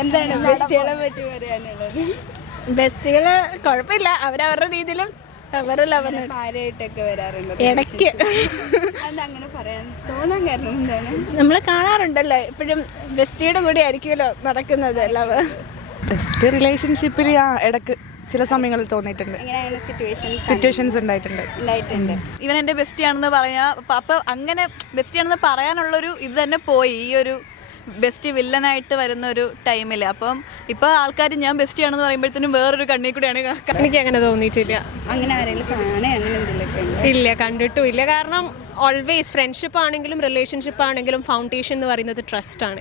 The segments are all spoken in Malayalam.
എന്താണ് ബെസ്റ്റികളെ പറ്റി പറയാനുള്ളത്? ബെസ്റ്റുകള് കുഴപ്പമില്ല, അവരവരുടെ രീതിയിലും ആരായിട്ടൊക്കെ വരാറുണ്ട് ഇടയ്ക്ക്. അതങ്ങനെ പറയാൻ തോന്നാൻ കാരണം എന്താണ്? നമ്മൾ കാണാറുണ്ടല്ലോ എപ്പോഴും ബെസ്റ്റിയുടെ കൂടെ ആയിരിക്കുമല്ലോ നടക്കുന്നത് എല്ലാവരും. ബെസ്റ്റ് റിലേഷൻഷിപ്പിൽ ഇടയ്ക്ക് ചില സമയങ്ങളിൽ തോന്നിയിട്ടുണ്ട്, സിറ്റുവേഷൻസ് ഉണ്ടായിട്ടുണ്ട്. ഇവൻ എൻ്റെ ബെസ്റ്റിയാണെന്ന് പറയാ. അപ്പം അങ്ങനെ ബെസ്റ്റിയാണെന്ന് പറയാനുള്ളൊരു ഇത് തന്നെ പോയി ഈ ഒരു ബെസ്റ്റ് വില്ലനായിട്ട് വരുന്ന ഒരു ടൈമിൽ. അപ്പം ഇപ്പോൾ ആൾക്കാർ ഞാൻ ബെസ്റ്റിയാണെന്ന് പറയുമ്പോഴത്തേനും വേറൊരു കണ്ണി കൂടെയാണ്. എനിക്ക് അങ്ങനെ തോന്നിയിട്ടില്ല. അങ്ങനെ ആരെങ്കിലും കാണേ അങ്ങനെ എന്തെങ്കിലുമൊക്കെ ഇല്ല, കണ്ടിട്ടും ഇല്ല. കാരണം ഓൾവേസ് ഫ്രണ്ട്ഷിപ്പ് ആണെങ്കിലും റിലേഷൻഷിപ്പ് ആണെങ്കിലും ഫൗണ്ടേഷൻ എന്ന് പറയുന്നത് ട്രസ്റ്റ് ആണ്.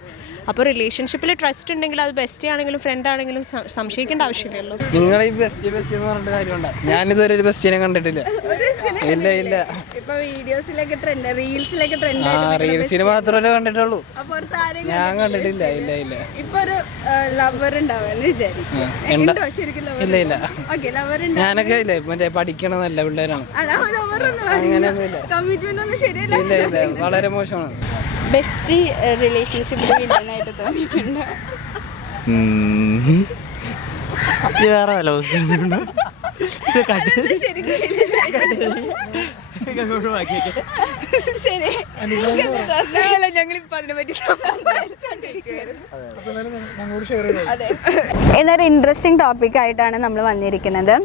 അപ്പോൾ റിലേഷൻഷിപ്പിൽ ട്രസ്റ്റ് ഉണ്ടെങ്കിൽ അത് ബെസ്റ്റ് ആണെങ്കിലും ഫ്രണ്ട് ആണെങ്കിലും സംശയിക്കേണ്ട ആവശ്യമില്ലല്ലോ. നിങ്ങൾ ഈ ബെസ്റ്റ് എന്ന് പറഞ്ഞിട്ട് കാര്യമുണ്ടോ? ഞാനിതുവരെ ഒരു ബെസ്റ്റിനെ കണ്ടിട്ടില്ല. ഇല്ല. ഇപ്പൊ വീഡിയോസിലൊക്കെ ട്രെൻഡ്, റീൽസിലൊക്കെ ട്രെൻഡ്. റീൽസിന് മാത്രമല്ലേ കണ്ടിട്ടുള്ളൂ, ഞാൻ കണ്ടിട്ടില്ല. ഇല്ല. ഇപ്പൊ ഒരു ലവർ ഉണ്ടാവാന്ന് വിചാരിക്കും. ഇല്ല. ഞാനൊക്കെ ഇല്ല, മറ്റേ പഠിക്കണ നല്ല പിള്ളേരാണ്. അങ്ങനെയൊന്നുമില്ല. ഇല്ല, വളരെ മോശമാണ്. ബെസ്റ്റ് റിലേഷൻഷിപ്പിൽ വില്ലനായിട്ട് തോന്നിയിട്ടുണ്ടോ? വേറെ വല്ല എന്നൊരു ഇൻട്രസ്റ്റിംഗ് ടോപ്പിക് ആയിട്ടാണ് നമ്മൾ വന്നിരിക്കുന്നത്.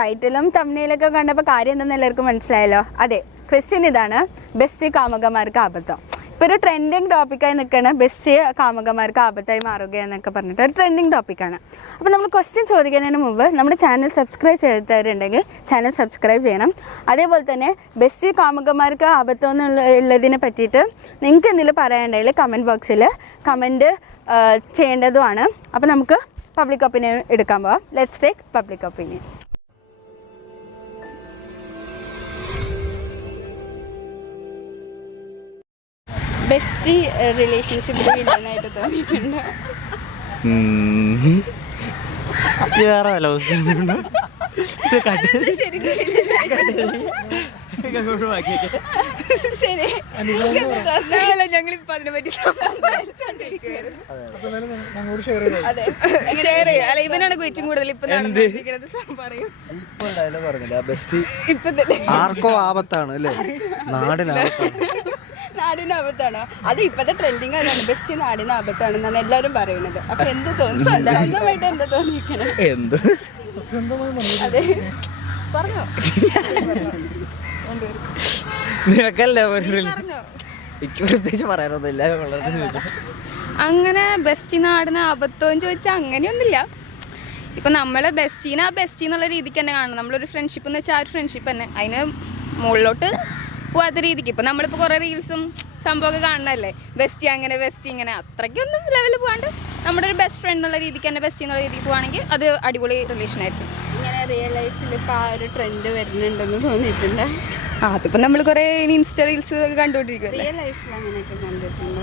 ടൈറ്റിലും തംബ്നെയിലൊക്കെ കണ്ടപ്പോൾ കാര്യം എന്തെന്ന് എല്ലാവർക്കും മനസ്സിലായല്ലോ. അതെ, ക്വസ്റ്റ്യൻ ഇതാണ്: ബെസ്റ്റ് കാമുകന്മാർക്ക് ആപത്തം. ഇപ്പോൾ ഒരു ട്രെൻഡിങ് ടോപ്പിക്കായി നിൽക്കുകയാണ്, ബെസ്റ്റ് കാമുകന്മാർക്ക് ആപത്തായി മാറുക എന്നൊക്കെ പറഞ്ഞിട്ട് ഒരു ട്രെൻഡിങ് ടോപ്പിക്കാണ്. അപ്പോൾ നമ്മൾ ക്വസ്റ്റ്യൻ ചോദിക്കുന്നതിന് മുമ്പ് നമ്മുടെ ചാനൽ സബ്സ്ക്രൈബ് ചെയ്തിട്ടുണ്ടെങ്കിൽ ചാനൽ സബ്സ്ക്രൈബ് ചെയ്യണം. അതേപോലെ തന്നെ ബെസ്റ്റ് കാമുകന്മാർക്ക് ആപത്തം എന്നുള്ളതിനെ പറ്റിയിട്ട് നിങ്ങൾക്ക് എന്തെങ്കിലും പറയാനുണ്ടെങ്കിൽ കമൻറ്റ് ബോക്സിൽ കമൻറ്റ് ചെയ്യേണ്ടതുമാണ്. അപ്പോൾ നമുക്ക് പബ്ലിക് ഒപ്പീനിയൻ എടുക്കാൻ പോവാം. Let's take public opinion. Best റിലേഷൻഷിപ്പിൽ വില്ലനായിട്ട് തോന്നിയിട്ടുണ്ടോ? വേറെ വല്ല ഞങ്ങളിപ്പോ അതിനെ പറ്റി അല്ല, ഇവനാണ് ഏറ്റവും കൂടുതൽ ഇപ്പൊ ആർക്കോ ആപത്താണ് അല്ലേ? നാടിന് ആപത്താണോ? അത് ഇപ്പത്തെ ട്രെൻഡിങ് ആണ്, ബെസ്റ്റ് നാടിന് ആപത്താണെന്നാണ് എല്ലാവരും പറയുന്നത്. അപ്പൊ എന്ത് തോന്നുന്നു? സ്വന്തമായിട്ട് എന്താ തോന്നിയിരിക്കണേ? അതെ, പറഞ്ഞോ. നിനക്കല്ലേ എനിക്ക് പ്രത്യേകിച്ച് പറയാനൊന്നുമില്ല. അങ്ങനെ ബെസ്റ്റ് നാടിന് അബദ്ധം ചോദിച്ചാൽ അങ്ങനെയൊന്നുമില്ല. ഇപ്പം നമ്മൾ ബെസ്റ്റ് എന്നുള്ള രീതിക്ക് തന്നെ കാണണം. നമ്മളൊരു ഫ്രണ്ട്ഷിപ്പ് എന്ന് വെച്ചാൽ ആ ഒരു ഫ്രണ്ട്ഷിപ്പ് തന്നെ, അതിന് മുകളിലോട്ട് പോകാത്ത രീതിക്ക്. ഇപ്പം നമ്മളിപ്പോൾ കുറേ റീൽസും സംഭവമൊക്കെ കാണണമല്ലേ, ബെസ്റ്റ് അങ്ങനെ ബെസ്റ്റ് ഇങ്ങനെ, അത്രയ്ക്കൊന്നും ലെവലിൽ പോകാണ്ട് നമ്മുടെ ഒരു ബെസ്റ്റ് ഫ്രണ്ട് എന്നുള്ള രീതിക്ക് തന്നെ ബെസ്റ്റ് എന്നുള്ള രീതിക്ക് പോവുകയാണെങ്കിൽ അത് അടിപൊളി റിലേഷൻ ആയിരിക്കും. ഇങ്ങനെ റിയൽ ലൈഫിൽ ഇപ്പോൾ ആ ഒരു ട്രെൻഡ് വരുന്നുണ്ടെന്ന് തോന്നിയിട്ടുണ്ട്? അതിപ്പോൾ നമ്മൾ കുറേ ഇൻസ്റ്റ റീൽസ് ഒക്കെ കണ്ടുകൊണ്ടിരിക്കുമല്ലേ. റിയൽ ലൈഫിൽ അങ്ങനെയൊക്കെ കണ്ടിട്ടുണ്ടോ?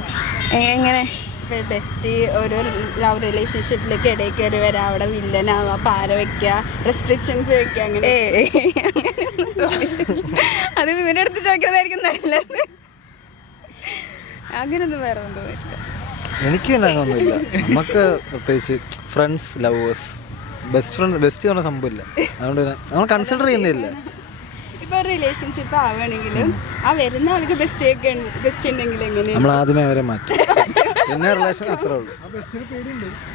എങ്ങനെ? ബെസ്റ്റ് ഒരു ലവ് റിലേഷൻഷിപ്പിലേക്ക് ഇടയിൽ കയറി വരാം, അവിടെ വില്ലനാവുക, പാര വെക്കുക, റെസ്ട്രിക്ഷൻസ് വെക്കുക, അങ്ങനെ. അത് ഇവരുടെ അടുത്ത് ചോദിക്കുന്നതായിരിക്കും നല്ലത്. അങ്ങനെയൊന്നും വേറെ ഒന്നും തോന്നിയിട്ടില്ല. എനിക്ക് ഒന്നുമില്ല. നമുക്ക് പ്രത്യേകിച്ച് ഫ്രണ്ട്സ്, ലവേഴ്സ്, ബെസ്റ്റ് പറഞ്ഞ സംഭവമില്ല. അതുകൊണ്ട് നമ്മൾ കൺസിഡർ ചെയ്യുന്നില്ല. ഇപ്പോൾ റിലേഷൻഷിപ്പ് ആവുകയാണെങ്കിലും ആ വരുന്ന ആൾക്ക് ബെസ്റ്റ് ഉണ്ടെങ്കിൽ എങ്ങനെ? നമ്മൾ ആദ്യമേ അവരെ മാറ്റും, പിന്നെ റിലേഷൻ അത്രേ ഉള്ളൂ.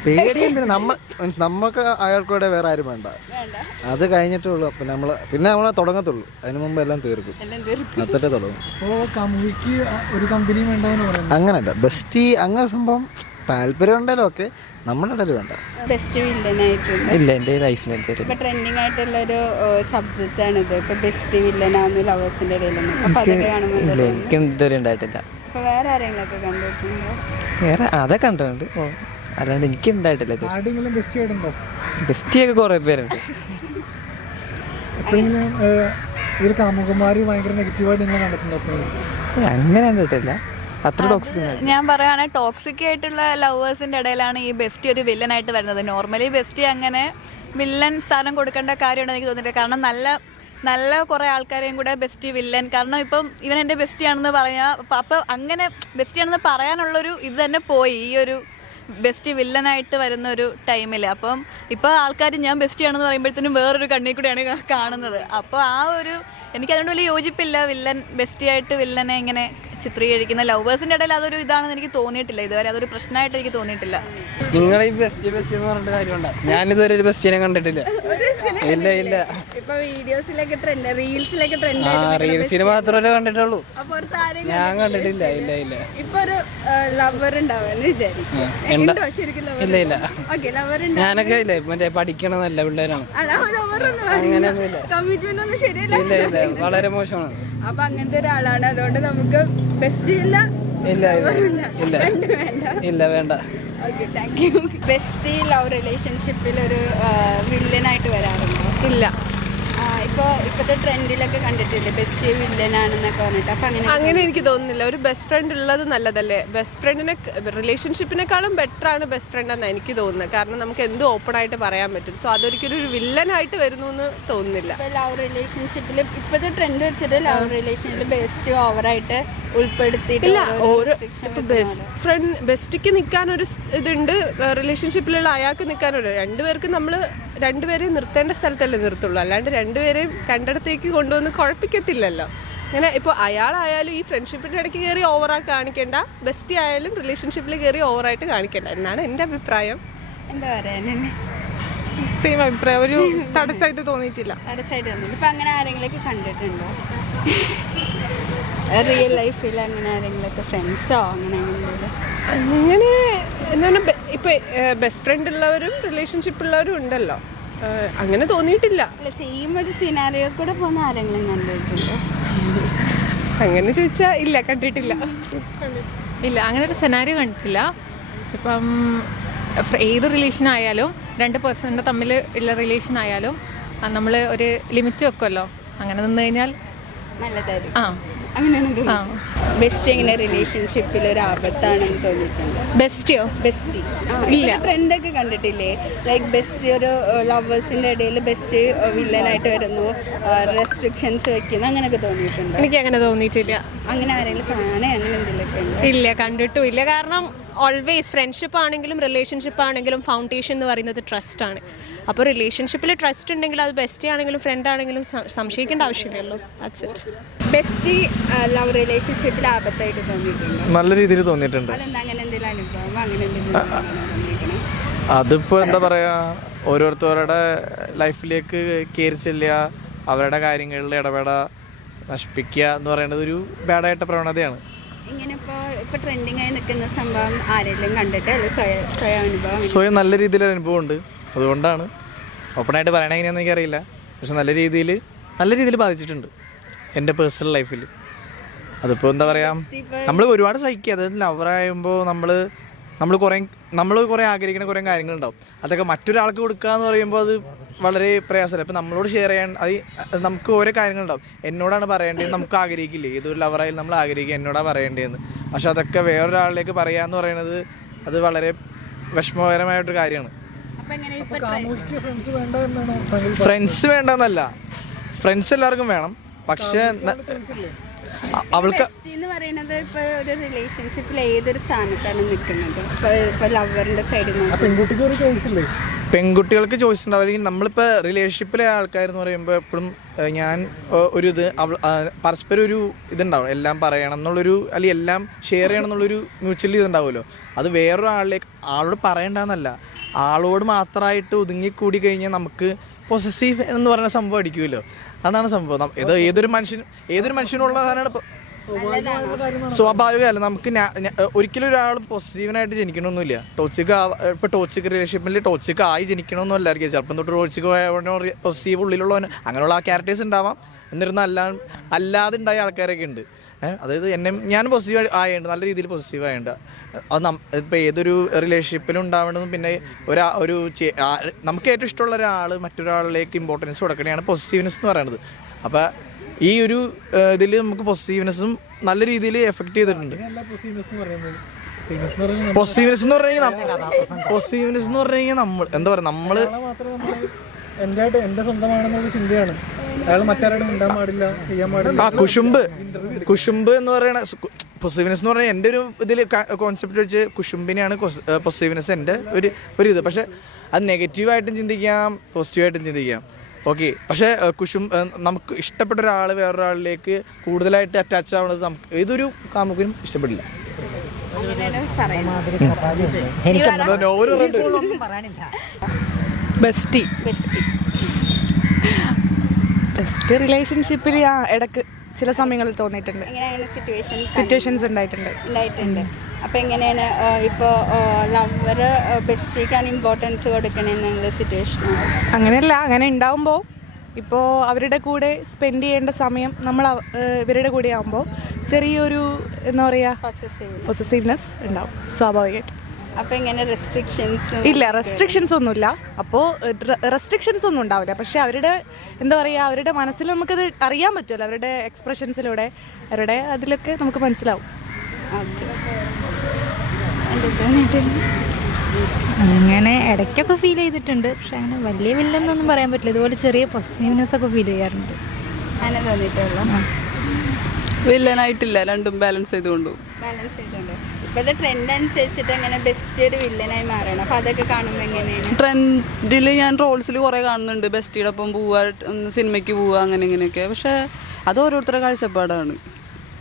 പേടി എന്തിനാ? നമുക്ക് അയാൾക്കൂടെ വേറെ ആരും വേണ്ട, അത് കഴിഞ്ഞിട്ടേ ഉള്ളൂ. പിന്നെ നമ്മളെ തുടങ്ങത്തുള്ളൂ, അതിന് മുമ്പ് എല്ലാം തീർക്കും, അത്രേ തുടങ്ങും. അങ്ങനല്ല ബെസ്റ്റ് അങ്ങനെ സംഭവം. താല്പര്യം ഉണ്ടല്ലോ, ഒക്കെ നമ്മുടെ ഇടയിൽ വേണ്ട. ബെസ്റ്റ് വില്ലനായിട്ടുണ്ട് ഇല്ല, എൻ്റെ ലൈഫിൽ ഇപ്പൊ ട്രെൻഡിങ് ആയിട്ടുള്ളൊരു സബ്ജക്റ്റ് ആണിത്. ഇപ്പൊ ബെസ്റ്റ് വില്ലനാവുന്നു ലവേഴ്സിന്റെ ഇടയിലൊന്നും. അപ്പൊ അതൊക്കെ കാണുമ്പോൾ എനിക്ക് ഇതുവരെ ഉണ്ടായിട്ടില്ല. അപ്പൊ വേറെ ആരെങ്കിലും ഒക്കെ കണ്ടിട്ടുണ്ടോ? വേറെ അതൊക്കെ കണ്ടിട്ടുണ്ട്, അല്ലാണ്ട് എനിക്ക് ഉണ്ടായിട്ടില്ല. ബെസ്റ്റിയൊക്കെ കുറെ പേരുണ്ട്. അങ്ങനെ കണ്ടിട്ടില്ല, അത്ര ടോക്സിക്. ഞാൻ പറയുകയാണെങ്കിൽ ടോക്സിക് ആയിട്ടുള്ള ലവേഴ്സിന്റെ ഇടയിലാണ് ഈ ബെസ്റ്റ് ഒരു വില്ലനായിട്ട് വരുന്നത്. നോർമലി ബെസ്റ്റ് അങ്ങനെ വില്ലൻ സ്ഥാനം കൊടുക്കേണ്ട കാര്യമുണ്ടെന്ന് എനിക്ക് തോന്നിയിട്ടില്ല. കാരണം നല്ല നല്ല കുറേ ആൾക്കാരെയും കൂടെ ബെസ്റ്റ് വില്ലൻ, കാരണം ഇപ്പം ഇവൻ എൻ്റെ ബെസ്റ്റിയാണെന്ന് പറയാം. അപ്പം അങ്ങനെ ബെസ്റ്റിയാണെന്ന് പറയാനുള്ളൊരു ഇത് തന്നെ പോയി ഈ ഒരു ബെസ്റ്റ് വില്ലനായിട്ട് വരുന്ന ഒരു ടൈമിൽ. അപ്പം ഇപ്പോൾ ആൾക്കാർ ഞാൻ ബെസ്റ്റിയാണെന്ന് പറയുമ്പോഴത്തേനും വേറൊരു കണ്ണിൽ കൂടെയാണ് കാണുന്നത്. അപ്പോൾ ആ ഒരു എനിക്കതുകൊണ്ട് വലിയ യോജിപ്പില്ല വില്ലൻ ബെസ്റ്റിയായിട്ട് വില്ലനെ ഇങ്ങനെ ചിത്രീകരിക്കുന്ന. ലവേഴ്സിൻ്റെ ഇടയിൽ അതൊരു ഇതാണെന്ന് എനിക്ക് തോന്നിയിട്ടില്ല ഇതുവരെ, അതൊരു പ്രശ്നമായിട്ട് എനിക്ക് തോന്നിയിട്ടില്ല. നിങ്ങൾ ഈ ബെസ്റ്റ് എന്ന് പറഞ്ഞിട്ട് കാര്യമുണ്ടോ? ഞാനിതുവരെ ഒരു ബെസ്റ്റിനെ കണ്ടിട്ടില്ല. ഇല്ല ഇല്ല, ഇപ്പൊ വീഡിയോസിലൊക്കെ ട്രെൻഡ്, റീൽസിലൊക്കെ ട്രെൻഡ്. റീൽസിന് മാത്രമല്ലേ കണ്ടിട്ടുള്ളൂ, ഞാൻ കണ്ടിട്ടില്ല. ഇല്ല ഇല്ല, ഇപ്പൊ ഒരു ലവർ ഉണ്ടാവുമെന്ന് വിചാരിക്കും. ഉണ്ടോ ശരിക്കും lover? ഇല്ല ഇല്ല, ഓക്കെ, ലവർ ഞാനൊക്കെ ഇല്ലേ മറ്റേ പഠിക്കണ നല്ല പിള്ളേരാണ്. അങ്ങനെയൊന്നുമില്ല, കമ്മിറ്റ്മെന്റ് ഒന്നും ശരിയല്ല. ഇല്ല ഇല്ല, വളരെ മോശമാണ്. അപ്പൊ അങ്ങനത്തെ ഒരാളാണ്, അതുകൊണ്ട് നമുക്ക് ബെസ്റ്റ് ഇല്ല. ഇല്ല ഇല്ല ഇല്ല, വേണ്ട. Okay, thank you. Best love റിലേഷൻഷിപ്പിൽ ഒരു വില്ലനായിട്ട് വരാറുണ്ടോ? ഇല്ല, ഇപ്പോഴത്തെ ട്രെൻഡിലൊക്കെ കണ്ടിട്ടില്ലേ ബെസ്റ്റ് വില്ലനാണെന്നൊക്കെ പറഞ്ഞിട്ട്? അപ്പൊ അങ്ങനെ എനിക്ക് തോന്നുന്നില്ല. ഒരു ബെസ്റ്റ് ഫ്രണ്ട് ഉള്ളത് നല്ലതല്ലേ? ബെസ്റ്റ് ഫ്രണ്ടിനെ റിലേഷൻഷിപ്പിനെക്കാളും ബെറ്റർ ആണ് ബെസ്റ്റ് ഫ്രണ്ട് എന്നാണ് എനിക്ക് തോന്നുന്നത്. കാരണം നമുക്ക് എന്തും ഓപ്പൺ ആയിട്ട് പറയാൻ പറ്റും. സോ അതൊരിക്കലും ഒരു വില്ലനായിട്ട് വരുന്നു എന്ന് തോന്നുന്നില്ല. ലവ് റിലേഷൻഷിപ്പിൽ ഇപ്പോഴത്തെ ട്രെൻഡ് വെച്ചിട്ട് ലവ് റിലേഷൻഷിപ്പിൽ ബെസ്റ്റ് ഓവറായിട്ട് ഉൾപ്പെടുത്തിയിട്ടില്ല. ഇപ്പൊ ബെസ്റ്റ് ഫ്രണ്ട് ബെസ്റ്റിക്ക് നിൽക്കാനൊരു ഇതുണ്ട്, റിലേഷൻഷിപ്പിലുള്ള അയാൾക്ക് നിൽക്കാനൊരു, രണ്ടുപേരെയും നിർത്തേണ്ട സ്ഥലത്തല്ലേ നിർത്തുള്ളൂ. അല്ലാണ്ട് രണ്ടുപേരെയും രണ്ടിടത്തേക്ക് കൊണ്ടുവന്ന് കുഴപ്പിക്കത്തില്ലല്ലോ. അങ്ങനെ ഇപ്പോൾ അയാളായാലും ഈ ഫ്രണ്ട്ഷിപ്പിൻ്റെ ഇടയ്ക്ക് കയറി ഓവറായി കാണിക്കേണ്ട, ബെസ്റ്റി ആയാലും റിലേഷൻഷിപ്പിൽ കയറി ഓവറായിട്ട് കാണിക്കേണ്ട എന്നാണ് എൻ്റെ അഭിപ്രായം. എന്താ പറയാൻ? സെയിം അഭിപ്രായം, ഒരു തടസ്സമായിട്ട് തോന്നിയിട്ടില്ല. തടസ്സമായിട്ട് തോന്നില്ല. ഇപ്പൊ അങ്ങനെ ആരെങ്കിലൊക്കെ കണ്ടിട്ടുണ്ടോ റിയൽ ലൈഫിൽ? അങ്ങനെ ആരെങ്കിലൊക്കെ ഫ്രണ്ട്സോ അങ്ങനെ അങ്ങനെ എന്താണ് ഇപ്പം ബെസ്റ്റ് ഫ്രണ്ട് ഉള്ളവരും റിലേഷൻഷിപ്പ് ഉള്ളവരും ഉണ്ടല്ലോ, അങ്ങനെ തോന്നിയിട്ടില്ല. അല്ല, സെയിം ഒരു സിനാരിയോ കൂടെ പോകുന്ന ആരെങ്കിലും കണ്ടിട്ടുണ്ടോ? അങ്ങനെ ചോദിച്ചാൽ ഇല്ല, കണ്ടിട്ടില്ല. ഇല്ല, അങ്ങനെ ഒരു സെനാരിയോ കണ്ടിട്ടില്ല. ഇപ്പം ഏത് റിലേഷൻ ആയാലും രണ്ട് പേഴ്സണിൻ്റെ തമ്മിൽ ഉള്ള റിലേഷൻ ആയാലും നമ്മൾ ഒരു ലിമിറ്റ് വെക്കുമല്ലോ, അങ്ങനെ നിന്ന് കഴിഞ്ഞാൽ നല്ലതായിരിക്കും. അങ്ങനെയാണ്. ബെസ്റ്റ് എങ്ങനെ റിലേഷൻഷിപ്പിൽ ഒരു ആപത്താണെന്ന് തോന്നിയിട്ടുണ്ട്? ബെസ്റ്റിയോ? ബെസ്റ്റ് ഇല്ല. ട്രെൻഡൊക്കെ കണ്ടിട്ടില്ലേ? ലൈക്ക് ബെസ്റ്റ് ഒരു ലവേഴ്സിന്റെ ഇടയിൽ ബെസ്റ്റ് വില്ലനായിട്ട് വരുന്നു, റെസ്ട്രിക്ഷൻസ് വെക്കുന്നു, അങ്ങനെയൊക്കെ തോന്നിയിട്ടുണ്ട്? എനിക്ക് അങ്ങനെ തോന്നിയിട്ടില്ല. അങ്ങനെ ആരെങ്കിലും കാണേ അങ്ങനെ എന്തെങ്കിലുമൊക്കെ ഉണ്ടോ? ഇല്ല, കണ്ടിട്ടും ഇല്ല. കാരണം ഓൾവേസ് ഫ്രണ്ട്ഷിപ്പ് ആണെങ്കിലും റിലേഷൻഷിപ്പ് ആണെങ്കിലും ഫൗണ്ടേഷൻ എന്ന് പറയുന്നത് ട്രസ്റ്റ് ആണ്. അപ്പോൾ റിലേഷൻഷിപ്പിൽ ട്രസ്റ്റ് ഉണ്ടെങ്കിൽ അത് ബെസ്റ്റ് ആണെങ്കിലും ഫ്രണ്ട് ആണെങ്കിലും സംശയിക്കേണ്ട ആവശ്യമില്ലല്ലോ. That's it. ബെസ്റ്റ് ലവ് റിലേഷൻഷിപ്പിൽ ആപത്തായിട്ട് തോന്നിയിട്ടുണ്ടോ? നല്ല രീതിയിൽ തോന്നിയിട്ടുണ്ട്. അതെന്താ, അങ്ങനെ എന്തെങ്കിലും അനുഭവം അങ്ങനെ എന്തെങ്കിലും? അതിപ്പോൾ എന്താ പറയുക, ഓരോരുത്തരുടെ ലൈഫിലേക്ക് കയറി ചെല്ലുക, അവരുടെ കാര്യങ്ങളിൽ ഇടപെടുക, നശിപ്പിക്കുക എന്ന് പറയുന്നത് ഒരു ബാഡായിട്ട് പ്രവണതയാണ്. ഇങ്ങനെ ഇപ്പോൾ ട്രെൻഡിങ് ആയി നിൽക്കുന്ന സംഭവം ആരെങ്കിലും കണ്ടിട്ട് സ്വയം അനുഭവം? സ്വയം നല്ല രീതിയിലൊരു അനുഭവം ഉണ്ട്, അതുകൊണ്ടാണ് ഓപ്പണായിട്ട് പറയണ എങ്ങനെയാണെന്ന് എനിക്കറിയില്ല. പക്ഷെ നല്ല രീതിയിൽ ബാധിച്ചിട്ടുണ്ട് എൻ്റെ പേഴ്സണൽ ലൈഫിൽ. അതിപ്പോൾ എന്താ പറയുക, നമ്മൾ ഒരുപാട് സഹിക്കുക. അതായത് ലവറാകുമ്പോൾ നമ്മൾ കുറേ ആഗ്രഹിക്കുന്ന കുറേ കാര്യങ്ങളുണ്ടാവും. അതൊക്കെ മറ്റൊരാൾക്ക് കൊടുക്കുക എന്ന് പറയുമ്പോൾ അത് വളരെ പ്രയാസമല്ല. ഇപ്പം നമ്മളോട് ഷെയർ ചെയ്യാൻ അത് നമുക്ക് ഓരോ കാര്യങ്ങളുണ്ടാവും. എന്നോടാണ് പറയേണ്ടത്, നമുക്ക് ആഗ്രഹിക്കില്ലേ, ഏതൊരു ലവറായാലും നമ്മൾ ആഗ്രഹിക്കുക എന്നോടാണ് പറയേണ്ടതെന്ന്. പക്ഷെ അതൊക്കെ വേറൊരാളിലേക്ക് പറയുക എന്ന് പറയുന്നത് അത് വളരെ വിഷമകരമായിട്ടൊരു കാര്യമാണ്. ഫ്രണ്ട്സ് വേണ്ടെന്നല്ല, ഫ്രണ്ട്സ് എല്ലാവർക്കും വേണം. പക്ഷെ അവൾക്ക് എന്ന് പറയുന്നത് ഇപ്പോൾ ഒരു റിലേഷൻഷിപ്പിൽ ഏതൊരു സ്ഥാനത്താണ് നിൽക്കുന്നത്? ഇപ്പോൾ ലവറിൻ്റെ സൈഡിൽ നിന്ന് പെൺകുട്ടികൾക്ക് ചോയ്സ് ഉണ്ടാവും. അല്ലെങ്കിൽ നമ്മളിപ്പോൾ റിലേഷൻഷിപ്പിലെ ആൾക്കാരെന്ന് പറയുമ്പോൾ എപ്പോഴും ഞാൻ പരസ്പരം ഒരു ഇതുണ്ടാവും, എല്ലാം പറയണം എന്നുള്ളൊരു, അല്ലെങ്കിൽ എല്ലാം ഷെയർ ചെയ്യണം എന്നുള്ളൊരു മ്യൂച്വലി ഇതുണ്ടാവുമല്ലോ. അത് ആളോട് പറയണ്ടെന്നല്ല, ആളോട് മാത്രമായിട്ട് ഒതുങ്ങിക്കൂടി കഴിഞ്ഞാൽ നമുക്ക് പൊസസീവ് എന്ന് പറയുന്ന സംഭവം അടിക്കുമല്ലോ. അതാണ് സംഭവം. ഏതൊരു മനുഷ്യനുള്ളതാണ് സ്വാഭാവികമല്ല. നമുക്ക് ഒരിക്കലും ഒരാൾ പോസിറ്റീവിനായിട്ട് ജനിക്കണമെന്നില്ല. ടോക്സിക് റിലേഷൻഷിപ്പിൽ ടോക്സിക് ആയി ജനിക്കണമെന്നല്ലായിരിക്കും. ചെറുപ്പം തൊട്ട് ടോക്സിക് ആയവനോ പോസിറ്റീവ് ഉള്ളിലുള്ളവന് അങ്ങനെയുള്ള ആ ക്യാരക്ടേഴ്സ് ഉണ്ടാവാം. എന്നിരുന്നാൽ അല്ലാതെ ഉണ്ടായ ആൾക്കാരൊക്കെ ഉണ്ട്. അതായത് ഞാൻ പോസിറ്റീവ് ആയുണ്ട്, നല്ല രീതിയിൽ പോസിറ്റീവ് ആയുണ്ട്. അത് ഇപ്പോൾ ഏതൊരു റിലേഷൻഷിപ്പിലും ഉണ്ടാവേണ്ടതും പിന്നെ നമുക്ക് ഏറ്റവും ഇഷ്ടമുള്ള ഒരാൾ മറ്റൊരാളിലേക്ക് ഇമ്പോർട്ടൻസ് കൊടുക്കണതാണ് പോസിറ്റീവ്നെസ് എന്ന് പറയുന്നത്. അപ്പോൾ ഈ ഒരു ഇതിൽ നമുക്ക് പോസിറ്റീവ്നെസ്സും നല്ല രീതിയിൽ എഫക്റ്റ് ചെയ്തിട്ടുണ്ട്. പോസിറ്റീവ്നെസ് എന്ന് പറഞ്ഞു കഴിഞ്ഞാൽ നമ്മൾ എന്താ പറയുക, എൻ്റെ സ്വന്തമാണെന്നുള്ള ചിന്തയാണ്. അയാൾ മറ്റാരോടും മിണ്ടാൻ പാടില്ല, ചെയ്യാൻ പാടില്ല. കുശുമ്പ് എന്ന് പറയുന്ന പൊസീവ്നെസ് എന്ന് പറഞ്ഞാൽ എൻ്റെ ഒരു ഇതിൽ കോൺസെപ്റ്റ് വെച്ച് കുശുമ്പിനെയാണ് പൊസീവ്നെസ് എൻ്റെ ഒരു ഇത്. പക്ഷേ അത് നെഗറ്റീവായിട്ടും ചിന്തിക്കാം, പോസിറ്റീവായിട്ടും ചിന്തിക്കാം. ഓക്കെ, പക്ഷേ നമുക്ക് ഇഷ്ടപ്പെട്ട ഒരാൾ വേറൊരാളിലേക്ക് കൂടുതലായിട്ട് അറ്റാച്ച് ആവുന്നത് നമുക്ക് ഏതൊരു കാമുകനും ഇഷ്ടപ്പെടില്ല. ബെസ്റ്റ് റിലേഷൻഷിപ്പിൽ ഇടക്ക് ചില സമയങ്ങളിൽ തോന്നിയിട്ടുണ്ട്, സിറ്റുവേഷൻസ് ഉണ്ടായിട്ടുണ്ട്. അപ്പോൾ എങ്ങനെയാണ് ഇപ്പോൾ ലവർ ബെസ്റ്റിക്കാണ് ഇമ്പോർട്ടൻസ് കൊടുക്കണമെന്നുള്ള സിറ്റുവേഷൻ? അങ്ങനെയല്ല, അങ്ങനെ ഉണ്ടാവുമ്പോൾ ഇപ്പോൾ അവരുടെ കൂടെ സ്പെൻഡ് ചെയ്യേണ്ട സമയം നമ്മൾ ഇവരുടെ കൂടെ ആകുമ്പോൾ ചെറിയൊരു എന്താ പറയുക പൊസസീവ്നെസ് ഉണ്ടാവും സ്വാഭാവികമായിട്ട്. അപ്പോൾ എങ്ങനെ റെസ്ട്രിക്ഷൻസ്? ഇല്ല, റെസ്ട്രിക്ഷൻസ് ഒന്നുമില്ല. അപ്പോൾ റെസ്ട്രിക്ഷൻസ് ഒന്നും ഉണ്ടാവില്ല. പക്ഷെ അവരുടെ എന്താ പറയുക, അവരുടെ മനസ്സിൽ നമുക്കത് അറിയാൻ പറ്റുമല്ലോ, അവരുടെ എക്സ്പ്രഷൻസിലൂടെ, അവരുടെ അതിലൊക്കെ നമുക്ക് മനസ്സിലാവും. അങ്ങനെ ഇടയ്ക്കൊക്കെ ഫീൽ ചെയ്തിട്ടുണ്ട്. പക്ഷെ അങ്ങനെ വലിയ വില്ലെന്നൊന്നും പറയാൻ പറ്റില്ല. ഇതുപോലെ ചെറിയ പോസിറ്റീവ്നെസ് ഒക്കെ ഫീൽ ചെയ്യാറുണ്ട്. അങ്ങനെ തോന്നിയിട്ടുള്ളൂ. വില്ലനായിട്ടില്ല, രണ്ടും ബാലൻസ് ചെയ്തുകൊണ്ടു. ഇപ്പോഴത്തെ ട്രെൻഡ് അനുസരിച്ചിട്ട് എങ്ങനെ ബെസ്റ്റ് ഒരു വില്ലനായി മാറണം? അപ്പോൾ അതൊക്കെ കാണുമ്പോൾ എങ്ങനെയാണ്? ട്രെൻഡിൽ ഞാൻ റോൾസിൽ കുറേ കാണുന്നുണ്ട്, ബെസ്റ്റിയുടെ ഒപ്പം പോവുക, സിനിമയ്ക്ക് പോവുക, അങ്ങനെ ഇങ്ങനെയൊക്കെ. പക്ഷേ അത് ഓരോരുത്തരുടെ കാഴ്ചപ്പാടാണ്.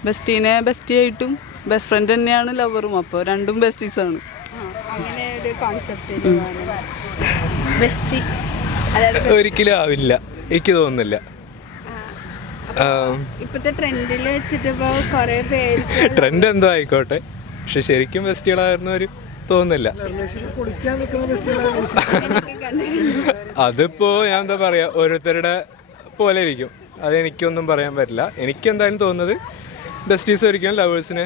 ബെസ്റ്റീനെ ബെസ്റ്റിയായിട്ടും ബെസ്റ്റ് ഫ്രണ്ട് തന്നെയാണ് ലവറും, അപ്പോൾ രണ്ടും ബെസ്റ്റീസാണ്. അങ്ങനെ ഒരു കോൺസെപ്റ്റ് ബെസ്റ്റി ഒരിക്കലും ആവില്ല, എനിക്ക് തോന്നുന്നില്ല. ഇപ്പോഴത്തെ ട്രെൻഡിൽ വെച്ചിട്ട് ഇപ്പോൾ കുറേ പേര് ട്രെൻഡ് എന്തോ ആയിക്കോട്ടെ, പക്ഷെ ശരിക്കും ബെസ്റ്റികളായിരുന്നവർ തോന്നുന്നില്ല. അതിപ്പോൾ ഞാൻ എന്താ പറയുക, ഓരോരുത്തരുടെ പോലെ ഇരിക്കും, അതെനിക്കൊന്നും പറയാൻ പറ്റില്ല. എനിക്കെന്തായാലും തോന്നുന്നത് ബെസ്റ്റീസ് ഒരിക്കലും ലവേഴ്സിന്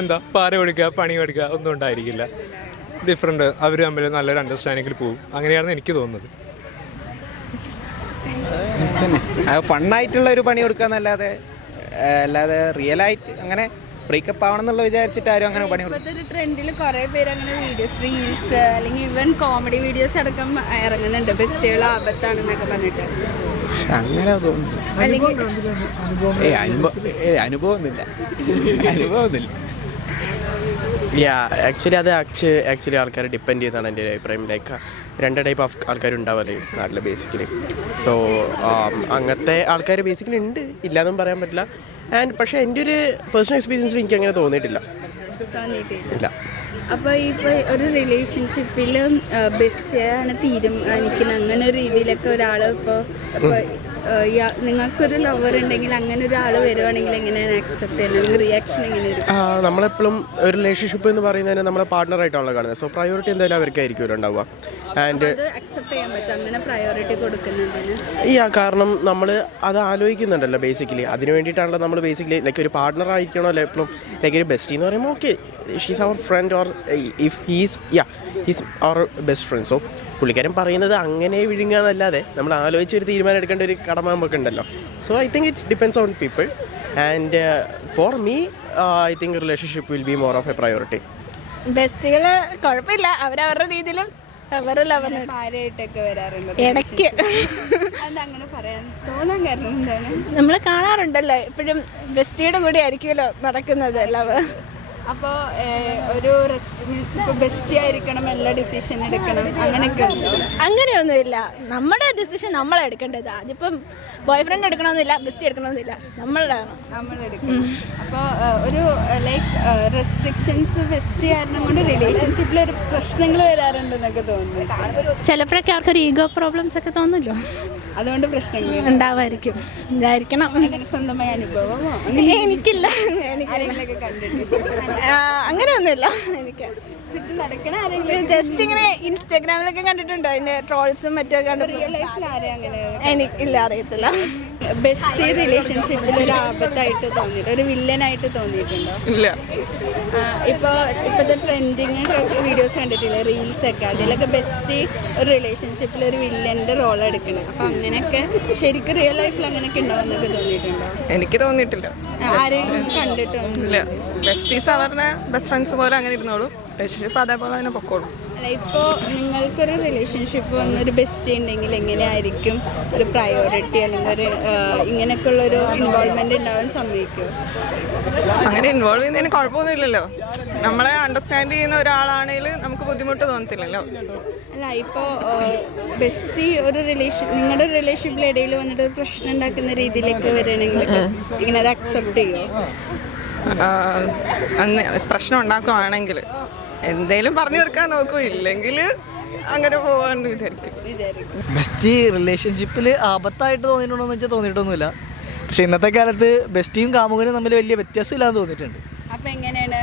എന്താ പാര കൊടുക്കുക, പണി കൊടുക്കുക ഒന്നും ഉണ്ടായിരിക്കില്ല. ഡിഫറെൻറ്റ്, അവർ തമ്മിൽ നല്ലൊരു അണ്ടർസ്റ്റാൻഡിങ്ങിൽ പോകും. അങ്ങനെയാണ് എനിക്ക് തോന്നുന്നത്. ഫണ്ണായിട്ടുള്ള ഒരു പണി കൊടുക്കാന്നല്ലാതെ അല്ലാതെ റിയലായിട്ട് അങ്ങനെ ബ്രേക്കപ്പ് ആവണം എന്നുള്ള വിചാരിച്ചിട്ട് ആരും അങ്ങനെ പണി കൊടുക്കും. ഇപ്പോഴത്തെ ട്രെൻഡിൽ കുറേ പേര് അങ്ങനെ റീൽസ് അല്ലെങ്കിൽ ഈവൻ കോമഡി വീഡിയോസ് അടക്കം ഇറങ്ങുന്നുണ്ട്, ബെസ്റ്റുകൾ ആപത്താണെന്നൊക്കെ പറഞ്ഞിട്ട്. അങ്ങനെ തോന്നുന്നു. അനുഭവമൊന്നുമില്ല. ആക്ച്വലി അത് ആക്ച്വലി ആൾക്കാരെ ഡിപ്പെൻഡ് ചെയ്താണ് എൻ്റെ ഒരു അഭിപ്രായം. ലൈക്ക് രണ്ട് ടൈപ്പ് ഓഫ് ആൾക്കാരുണ്ടാവല്ലേ നാട്ടിൽ ബേസിക്കലി. സോ അങ്ങനത്തെ ആൾക്കാർ ബേസിക്കലി ഉണ്ട്, ഇല്ലയെന്നും പറയാൻ പറ്റില്ല. പക്ഷേ എൻ്റെ ഒരു പേഴ്സണൽ എക്സ്പീരിയൻസിൽ എനിക്ക് അങ്ങനെ തോന്നിയിട്ടില്ല. ഇല്ല. അപ്പോൾ ഇപ്പോൾ ഒരു റിലേഷൻഷിപ്പിൽ ബെസ്റ്റാണ് തീരുമാനിക്കുന്നത്, അങ്ങനെ ഒരു രീതിയിലൊക്കെ ഒരാൾ ഇപ്പോൾ നിങ്ങൾക്കൊരു ലവർ ഉണ്ടെങ്കിൽ അങ്ങനെ ഒരാൾ വരുവാണെങ്കിൽ എങ്ങനെയാണ് ആക്സെപ്റ്റ് ചെയ്യുന്നത്? റിയാക്ഷൻ എങ്ങനെയായിരിക്കും? നമ്മളെപ്പോഴും ഒരു റിലേഷൻഷിപ്പ് എന്ന് പറയുന്നതിന് നമ്മളെ പാർട്ണറായിട്ടാണല്ലോ കാണുന്നത്. സോ പ്രയോറിറ്റി എന്തായാലും അവർക്കായിരിക്കും ഉണ്ടാവുക. ആൻഡ് അക്സെപ്റ്റ് ചെയ്യാൻ പറ്റും അങ്ങനെ പ്രയോറിറ്റി കൊടുക്കുന്നതിന്? കാരണം നമ്മൾ അത് ആലോചിക്കുന്നുണ്ടല്ലോ ബേസിക്കലി. അതിന് വേണ്ടിയിട്ടാണല്ലോ നമ്മൾ ബേസിക്കലി ലൈക്ക് ഒരു പാർട്ണർ ആയിരിക്കണമല്ലോ എപ്പോഴും. ലൈക്ക് ഒരു ബെസ്റ്റി എന്ന് പറയുമ്പോൾ okay she's our friend or if he's our best friend. So പുള്ളിക്കാരൻ പറയുന്നത് അങ്ങനെ വിഴുങ്ങാന്നല്ലാതെ നമ്മൾ ആലോചിച്ചൊരു തീരുമാനം എടുക്കേണ്ട ഒരു കടമ നമുക്കുണ്ടല്ലോ. So I think it's depends on people. And for me I think relationship will be more of a priority. ബെസ്റ്റികൾ കുഴപ്പമില്ല, അവരവരുടെ രീതിയിലും ഭാര്യയായിട്ടൊക്കെ വരാറുണ്ട് ഇടയ്ക്ക്. അതങ്ങനെ പറയാൻ തോന്നാൻ കാരണം എന്താണ്? നമ്മൾ കാണാറുണ്ടല്ലോ എപ്പോഴും ബെസ്റ്റിയുടെ കൂടെ ആയിരിക്കുമല്ലോ നടക്കുന്നത് എല്ലാം. അപ്പോൾ ഒരു ഇപ്പോൾ ബെസ്റ്റ് ആയിരിക്കണം, എല്ലാ ഡിസിഷൻ എടുക്കണം, അങ്ങനെയൊക്കെ ഉണ്ടോ? അങ്ങനെയൊന്നുമില്ല, നമ്മുടെ ഡിസിഷൻ നമ്മളെടുക്കേണ്ടത്. അതിപ്പം ബോയ് ഫ്രണ്ട് എടുക്കണമെന്നില്ല, ബെസ്റ്റ് എടുക്കണമെന്നില്ല, നമ്മളെടുക്കണം. അപ്പോൾ ഒരു ലൈക്ക് റെസ്ട്രിക്ഷൻസ് ബെസ്റ്റ് കാരണം കൊണ്ട് റിലേഷൻഷിപ്പിൽ ഒരു പ്രശ്നങ്ങൾ വരാറുണ്ടെന്നൊക്കെ തോന്നുന്നു. ചിലപ്പോഴൊക്കെ അവർക്കൊരു ഈഗോ പ്രോബ്ലംസ് ഒക്കെ തോന്നുമല്ലോ, അതുകൊണ്ട് പ്രശ്നങ്ങൾ ഉണ്ടാവായിരിക്കും. ഇതായിരിക്കണം സ്വന്തമായ അനുഭവമോ? എനിക്കില്ല, ആരെങ്കിലൊക്കെ കണ്ടിട്ട് അങ്ങനെയൊന്നുമില്ല. എനിക്ക് ചുറ്റും നടക്കണ ആരെങ്കിലും ജസ്റ്റ് ഇങ്ങനെ ഇൻസ്റ്റാഗ്രാമിലൊക്കെ കണ്ടിട്ടുണ്ടോ അതിന്റെ ട്രോൾസും മറ്റൊക്കെ റിയൽ ലൈഫിൽ ആരെയും അങ്ങനെ എനിക്കില്ല, അറിയത്തില്ല. ബെസ്റ്റ് റിലേഷൻഷിപ്പിൽ ഒരു ആപത്തായിട്ട് തോന്നിയിട്ട് ഒരു വില്ലനായിട്ട് തോന്നിയിട്ടുണ്ടോ? ഇല്ല. ഇപ്പോഴത്തെ ട്രെൻഡിങ് വീഡിയോസ് കണ്ടിട്ടില്ലേ, റീൽസ് ഒക്കെ, അതിലൊക്കെ ബെസ്റ്റ് ഒരു റിലേഷൻഷിപ്പിൽ ഒരു വില്ലൻ്റെ റോൾ എടുക്കണം. അപ്പം അങ്ങനെയൊക്കെ ശരിക്കും റിയൽ ലൈഫിൽ അങ്ങനെയൊക്കെ ഉണ്ടാവുമെന്നൊക്കെ തോന്നിയിട്ടുണ്ടോ? എനിക്ക് തോന്നിയിട്ടില്ല. ആരെയും കണ്ടിട്ടൊന്നുമില്ല. ബെസ്റ്റീസ് അവരുടെ ബെസ്റ്റ് ഫ്രണ്ട്സ് പോലെ അങ്ങനെ ഇരുന്നോളൂ, റിലേഷൻഷിപ്പ് അതേപോലെ തന്നെ പൊക്കോളൂ. അല്ല ഇപ്പോൾ നിങ്ങൾക്കൊരു റിലേഷൻഷിപ്പ് വന്നൊരു ബെസ്റ്റ് ഉണ്ടെങ്കിൽ എങ്ങനെയായിരിക്കും ഒരു പ്രയോറിറ്റി അല്ലെങ്കിൽ ഒരു ഇങ്ങനെയൊക്കെയുള്ളൊരു ഇൻവോൾവ്മെന്റ് ഉണ്ടാവാൻ സമ്മതിക്കുമോ? അങ്ങനെ ഇൻവോൾവ് ചെയ്യുന്നതിന് കുഴപ്പമൊന്നുമില്ലല്ലോ. നമ്മളെ അണ്ടർസ്റ്റാൻഡ് ചെയ്യുന്ന ഒരാളാണെങ്കിൽ നമുക്ക് ബുദ്ധിമുട്ട് തോന്നത്തില്ലല്ലോ. അല്ല ഇപ്പോൾ ബെസ്റ്റ് ഒരു നിങ്ങളുടെ റിലേഷൻഷിപ്പിൽ ഇടയിൽ വന്നിട്ട് ഒരു പ്രശ്നം ഉണ്ടാക്കുന്ന രീതിയിലേക്ക് വരികയാണെങ്കിൽ ഇങ്ങനെ അത് അക്സെപ്റ്റ് ചെയ്യുമോ? അന്ന് പ്രശ്നം ഉണ്ടാക്കുവാണെങ്കിൽ എന്തേലും പറഞ്ഞു തീർക്കാൻ നോക്കൂ, ഇല്ലെങ്കിൽ അങ്ങനെ പോവാന്ന് വിചാരിക്കും. ബെസ്റ്റ് റിലേഷൻഷിപ്പിൽ ആപത്തായിട്ട് തോന്നിയിട്ടുണ്ടോ എന്ന് വെച്ചാൽ തോന്നിയിട്ടൊന്നുമില്ല. പക്ഷെ ഇന്നത്തെ കാലത്ത് ബെസ്റ്റിയും കാമുകനും തമ്മിൽ വലിയ വ്യത്യാസമില്ലാന്ന് തോന്നിയിട്ടുണ്ട്. അപ്പം എങ്ങനെയാണ്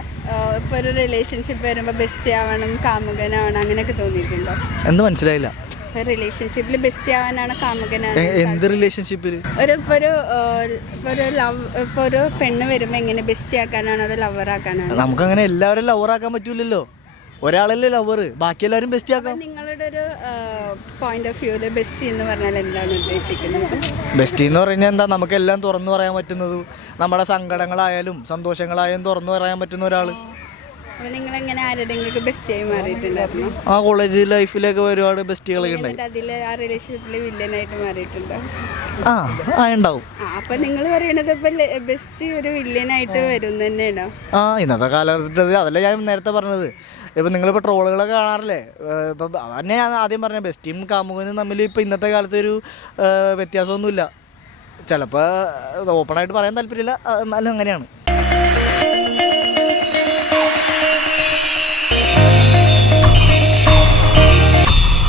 ഇപ്പോൾ ഒരു റിലേഷൻഷിപ്പ് വരുമ്പോൾ ബെസ്റ്റ് ആവണം കാമുകനാവണം അങ്ങനെയൊക്കെ തോന്നിയിട്ടുണ്ടോ? എന്ന് മനസ്സിലായില്ല. റിലേഷൻഷിപ്പിൽ ബെസ്റ്റ് ആവാനാണ് കാമുകനാണ്? എന്ത് റിലേഷൻഷിപ്പിൽ? ഒരു പെണ്ണ് വരുമ്പോൾ എങ്ങനെ ബെസ്റ്റ് ആക്കാനാണോ അതോ ലവർ ആക്കാനാണോ? നമുക്കങ്ങനെ എല്ലാവരും ലവറാക്കാൻ പറ്റൂലല്ലോ. ഒരാളല്ലേ ലവർ, ബാക്കി എല്ലാവരും ബെസ്റ്റ് ആക്കാം. നിങ്ങളുടെ ഒരു പോയിന്റ് ഓഫ് വ്യൂല് ബെസ്റ്റ് എന്ന് പറഞ്ഞാൽ എന്താണ് ഉദ്ദേശിക്കുന്നത്? ബെസ്റ്റ് എന്ന് പറഞ്ഞാൽ എന്താ, നമുക്കെല്ലാം തുറന്നു പറയാൻ പറ്റുന്നതും നമ്മുടെ സങ്കടങ്ങളായാലും സന്തോഷങ്ങളായാലും തുറന്നു പറയാൻ പറ്റുന്ന ഒരാൾ. അപ്പോൾ നിങ്ങളെങ്ങനെ ആരുടെയെങ്കിലും ബെസ്റ്റ് ആയി മാറിയിട്ടുണ്ടായിരുന്നു? ആ കോളേജ് ലൈഫിലൊക്കെ ഒരുപാട് ബെസ്റ്റുകളൊക്കെ ഉണ്ടായി. അതിൽ ആ റിലേഷൻഷിപ്പിൽ വില്ലനായിട്ട് മാറിയിട്ടുണ്ടോ? ഉണ്ടാവും. അപ്പം നിങ്ങൾ പറയുന്നത് ഇപ്പം ബെസ്റ്റ് ഒരു വില്ലനായിട്ട് വരും തന്നെയാണോ? ഇന്നത്തെ കാലഘട്ടത്തിൽ അതല്ല ഞാൻ നേരത്തെ പറഞ്ഞത്. ഇപ്പം നിങ്ങളിപ്പോൾ ട്രോളുകളൊക്കെ കാണാറില്ലേ? ഇപ്പം അതന്നെ ഞാൻ ആദ്യം പറഞ്ഞ ബെസ്റ്റിയും കാമുകനും തമ്മിൽ ഇപ്പം ഇന്നത്തെ കാലത്ത് ഒരു വ്യത്യാസമൊന്നുമില്ല. ചിലപ്പോൾ ഓപ്പണായിട്ട് പറയാൻ താല്പര്യമില്ല, എന്നാലും അങ്ങനെയാണ്.